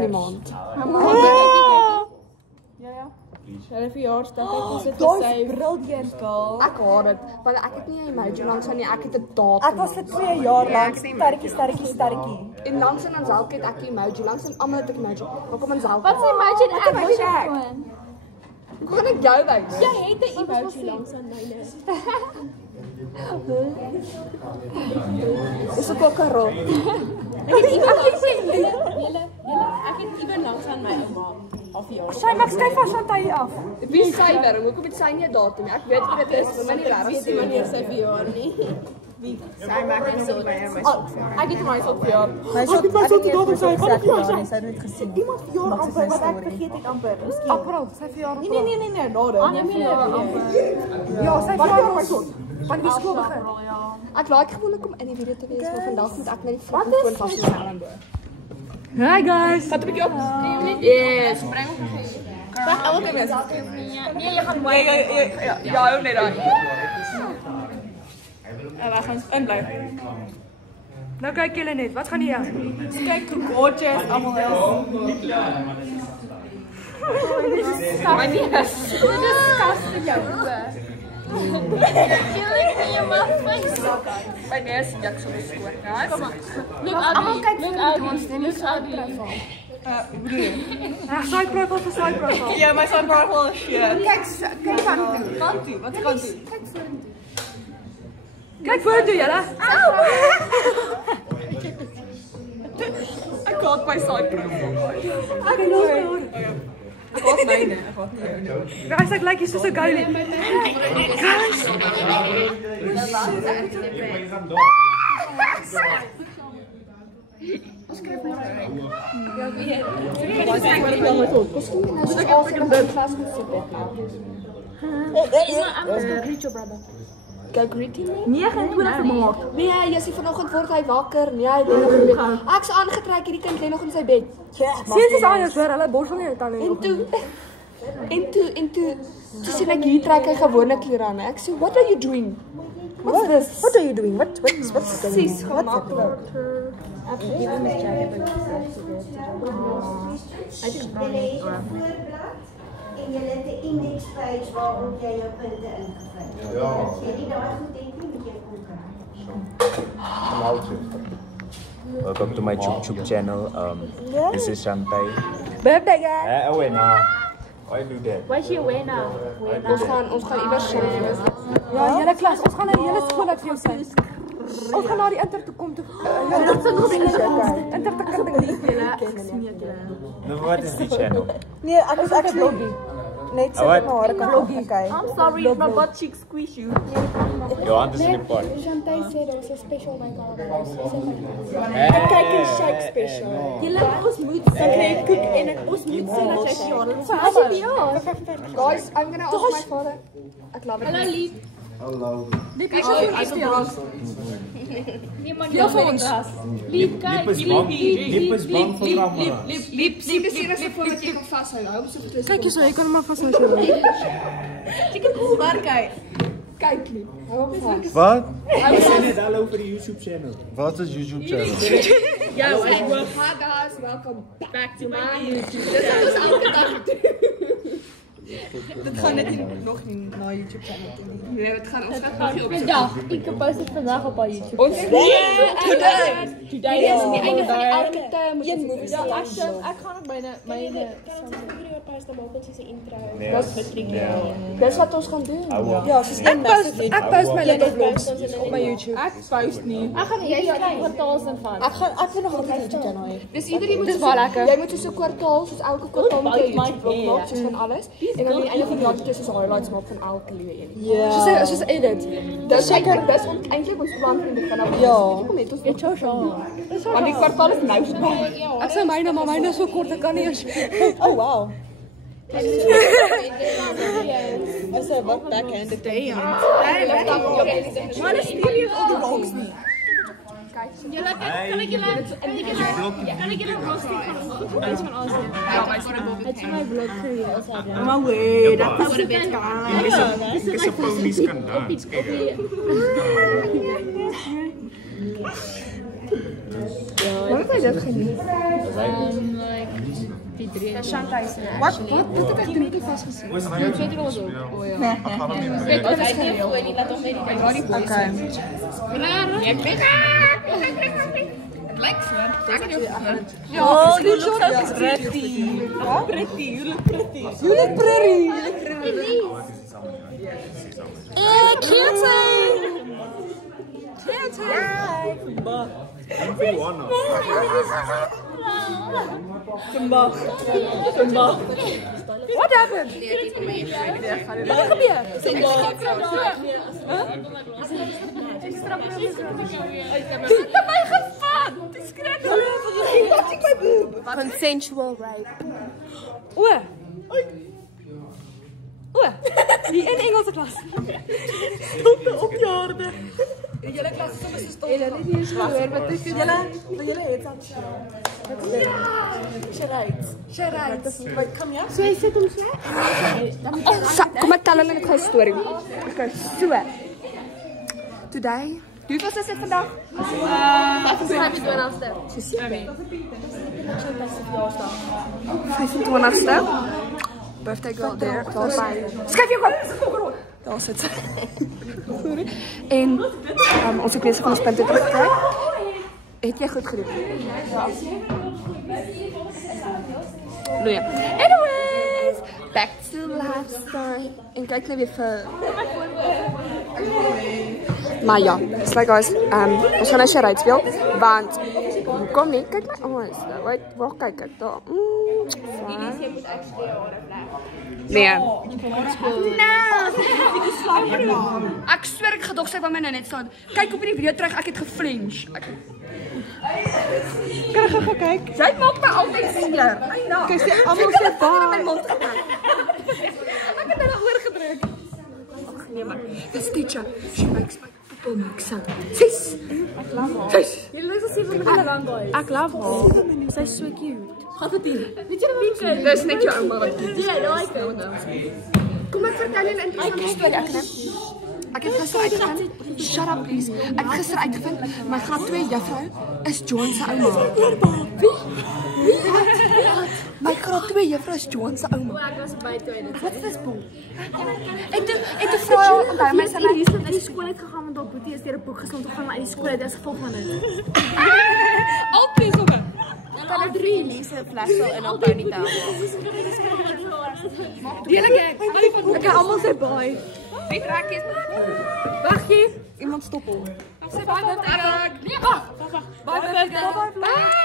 die maand. Ja. Hulle verjaarsdag is dit Dis brilliant, girl. Ek haat dit, want ek het nie 'n emoji langs aan nie, ek het 'n datum. Ek was vir 2 jaar lank sterretjie. En langs aan Anselk het ek 'n emoji, langs aan almal het ek 'n emoji. Maar kom Anselk. Wat 'n emoji en ek was ek. Hoe kan ek jou wys? Jy het 'n emoji langs aan myne. Dis 'n kokkerol. Ek het iemand langs aan my ouma. Sy maak skryf van Chantal af. Wie sywer? Hoekom het sy nie 'n datum nie? Ek weet wat dit is, vir my nie regtig Weet wanneer sy verjaar nie. Sy maak nie so baie my. Ek het my so verjaar. My so het datum sy het net gesien. Iemand verjaar amper wat ek vergeet het amper. April, sy verjaar. Nee, datum. Ja, sy verjaar my son. Van die skool begin. Ek like gewoonlik om in die video te wees, maar vandag moet ek net die foon vas hou. Hi guys. Vat 'n bietjie op. Yes, bring hom. Wat elke mens. Nee, jy gaan mooi. Ja, hou net daai. Wij gaan inblijven. Nou kyk julle net, wat gaan die doen? Kyk hoe gorgeous allemaal is. Maar nie is. Dit is kasten jou. Killing me in my face. My neus jak so skoon, ja. Kom maar. Look out. Look out. Side profile vir side profile. Ja, my side profile is shit. Kyk van toe. Kant toe. Wat kant toe? Kyk vorentoe julle. Ek haat my side profile. Ek loop. Ek haat myne. Ek haat nie jou. Guys, ek like jy so 'n girlie. Guys. Go greet him. 29 Maart. Nee, jy sien vanoggend word hy wakker. Nee, hy lê nog in bed. Ek's aangetrek, hierdie kind lê nog in sy bed. Sien is anders hoor, hulle borsel nie tande nie. En toe sien ek hier trek hy gewone klere aan. Ek sê, "What are you doing?" What's this? What are you doing? What's Sis, gemaklik. En jy het 'n indekspage waarop jy jou punte ingevoer het. Ja. As jy nie daai goed het nie, moet jy kom. Welcome to my YouTube channel. This is Shantai. Birthday guys. Oh wait, nah. Why do that? Wat is je winnaar? Ons gaan iewers sien. Ja, julle klas, ons gaan na die hele skool dat vir jou sien. Ons gaan na die inter toe kom toe. Inter te kan ding No, what is the channel? Nee, ek is actually net so Wat? na haar kan vloggie kyk. I'm sorry if my butt cheek squeeze you. Your hand is in the pot. Chantai sê daar is 'n special makeup. Hey, Kyk in Shake special. Julle ons moet sê koek en ons moet sê dat jy verjaar het. So as jy verjaar. Guys, I'm gonna ask my father. Ek love it. Hallo lief. Hallo. Dit is ook uit die bras. Nee man, jy vir ons. Lief kyk. Lip is bang voor camera. Sien dis hier as ek voor met jou vashou. Hou so goed. Kyk jy kan hom maar vashou. Kyk hoe cool werk hy. Kyk lief. Hou hom vas. Wat? Hou Say net hallo vir die YouTube channel. Wat is YouTube channel? Yo, hi guys, welcome back to my YouTube. Dis wat ons elke dag doen. Dit gaan net nog nie na YouTube channel toe nie. Nee, ons gaan nog op. Vandag, ek post dit vandag op YouTube. Ons today is die einde van elke term. Een moet Ja, ek gaan ook myne Dis wat ons gaan doen. Ja, soos een message. Ek post my little vlogs op my YouTube. Ek post nie. Ek gaan hierdie kwartaals van. Ek wil nog altyd 'n YouTube channel hê. Dis iedereen moet Dis baie lekker. Jy moet so 'n kwartaal, soos elke kwartaal moet jy 'n YouTube vlog maak, soos van alles. En dan aan die einde van die jaar tussen so highlights maak van elke liewe een. Ja. Soos edit. Dis seker dis eintlik ons plan vir die vanaf. Ja. Kom net ons want die kwartaal is nou so. Ek sê myne, maar myne is so kort, ek kan nie eens. Oh wow. Ons sê wat backhanded day. Maar dis nie hier op die box nie. Julle kan ek julle vlog stuur? Iets van ons. Ja, het is my vlog vir jou. Maar wait, dat is Wat het Dis 'n pony skandaal. Wat het jy dit geniet? like Chantal is Wat het ek doen nie vasgesien? Kijk, als hij niet voor die laat toch niet. Okay. Oh, you look so pretty. You look pretty. What happened? Wat gebeur? Die het my gevat. Die skrik. Consensual rape. O. Die in Engelse klas. Stotte op jaarde. Julle klas is sommer so stom. Julle het nie eens gehoor wat ek doen. Julle het aan Charade. Kom hier. So hy sit hom so. Kom ek tel hulle net 'n storie. Okay, so. Today, hoeveel is dit vandag? 25ste. 25ste. Birthday girl there. Skryf jou gou. Daar sit sy. Sorry. En ons het besig om ons punte terug te kry. Het jy goed gedoen? Ja. Nou ja. Anyways, back to life story. En kyk nou weer vir maar ja, it's like guys, ons gaan nou charade speel, want kom nie, kyk my ouens, waar kyk ek daar? Nee. Ek sweer ek gedog sy by my nou net staan. Kyk op die video terug, ek het geflinch. Kan ek gaan kyk? Jy maak my altyd seer. Kyk, sy almal sê baie my mond gebruik. Ek het hulle oorgedruk. Ag nee man, dis teacher. She makes my people make sound. Sis. Ek love haar. Sis. Jy lys as sy van my lang guys. Ek love haar. Sy's so cute. Gaan dit hier. Weet jy wat? Dis net jou ouma wat. Ja, daai kind. Kom ek vertel julle 'n interessante storie. Ek het gister uitgevind. Shut up please. Ek het gister uitgevind my graad 2 juffrou is Joan se ouma. Wie? My graad 2 juffrou is Joan se ouma. Ek was by toe dit. Wat is dit boel? En toe vra haar onthou my sy Elise het uit die skool uit gegaan want haar boetie is deur 'n boek geslaan toe gaan uit die skool uit as gevolg van dit. Altyd somme. Daar 3 Elise flasse in haar ponytail. Deel ek. Ek kan almal sê bye. Wie trek is? Waggie. Iemand stop hom. Ek sê bye. Nee, wag. Bye. Bye.